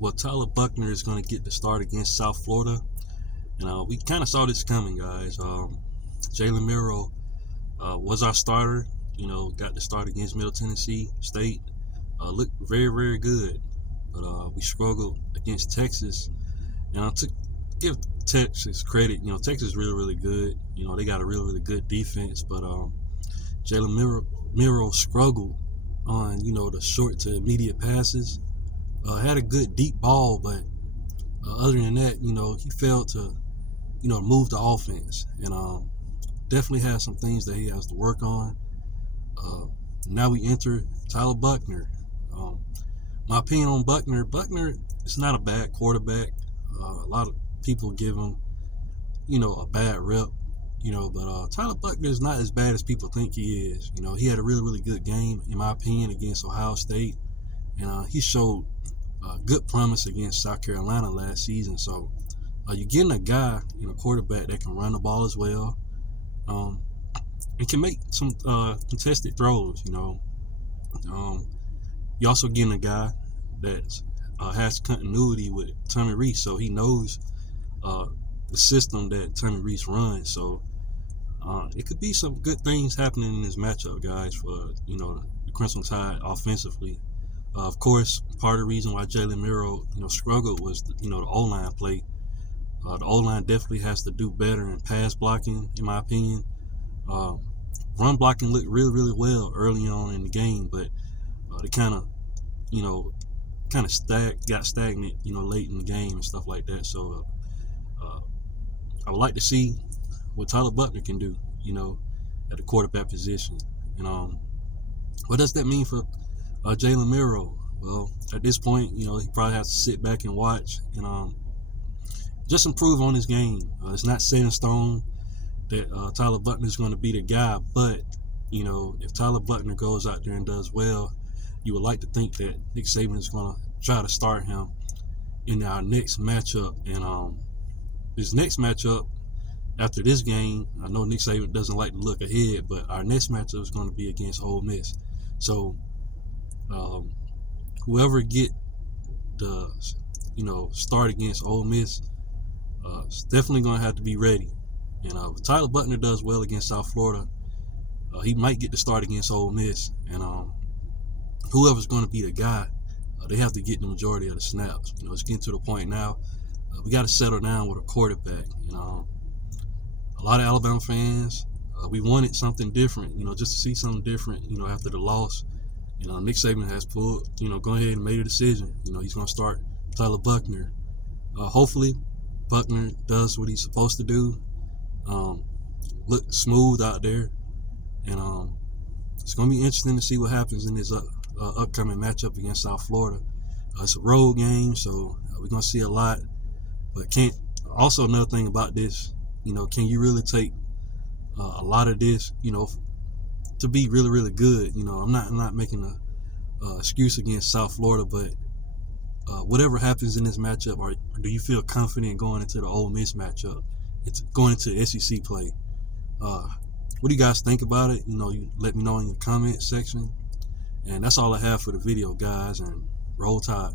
Well, Tyler Buchner is going to get the start against South Florida. And we kind of saw this coming, guys. Jalen Milroe was our starter. Got the start against Middle Tennessee State. Looked very, very good. But we struggled against Texas. And to give Texas credit, Texas is really, really good. They got a really, really good defense. But Jalen Milroe struggled on, the short to immediate passes. Had a good deep ball, but other than that, he failed to, move the offense. And definitely has some things that he has to work on. Now we enter Tyler Buchner. My opinion on Buchner is not a bad quarterback. A lot of people give him, a bad rep. But Tyler Buchner is not as bad as people think he is. He had a really, really good game, in my opinion, against Ohio State. And he showed good promise against South Carolina last season. So you're getting a guy, quarterback that can run the ball as well. And can make some contested throws, You're also getting a guy that has continuity with Tommy Rees, so he knows the system that Tommy Rees runs. So it could be some good things happening in this matchup, guys, for the Crimson Tide offensively. Of course, part of the reason why Jalen Milroe struggled was the O-line play. The O-line definitely has to do better in pass blocking, in my opinion. Run blocking looked really, really well early on in the game, but they kind of got stagnant, late in the game and stuff like that. So I would like to see what Tyler Buchner can do, at the quarterback position. And what does that mean for Jalen Milroe? Well, at this point, he probably has to sit back and watch and just improve on his game. It's not set in stone that Tyler Buchner is going to be the guy, but if Tyler Buchner goes out there and does well, you would like to think that Nick Saban is going to try to start him in our next matchup. And this next matchup after this game, I know Nick Saban doesn't like to look ahead, but our next matchup is going to be against Ole Miss. So whoever get the start against Ole Miss is definitely going to have to be ready. And if Tyler Buchner does well against South Florida, he might get the start against Ole Miss. And whoever's going to be the guy, they have to get the majority of the snaps. It's getting to the point now. We got to settle down with a quarterback. A lot of Alabama fans, we wanted something different. Just to see something different. After the loss, Nick Saban has pulled. Go ahead and made a decision. He's going to start Tyler Buchner. Hopefully, Buchner does what he's supposed to do. Look smooth out there, and it's going to be interesting to see what happens in this upcoming matchup against South Florida. It's a road game, so we're going to see a lot. But also another thing about this, can you really take a lot of this, to be really, really good? I'm not making a excuse against South Florida, but whatever happens in this matchup, or do you feel confident going into the Ole Miss matchup? It's going into SEC play. What do you guys think about it? You let me know in your comment section. And that's all I have for the video, guys. And roll Tide.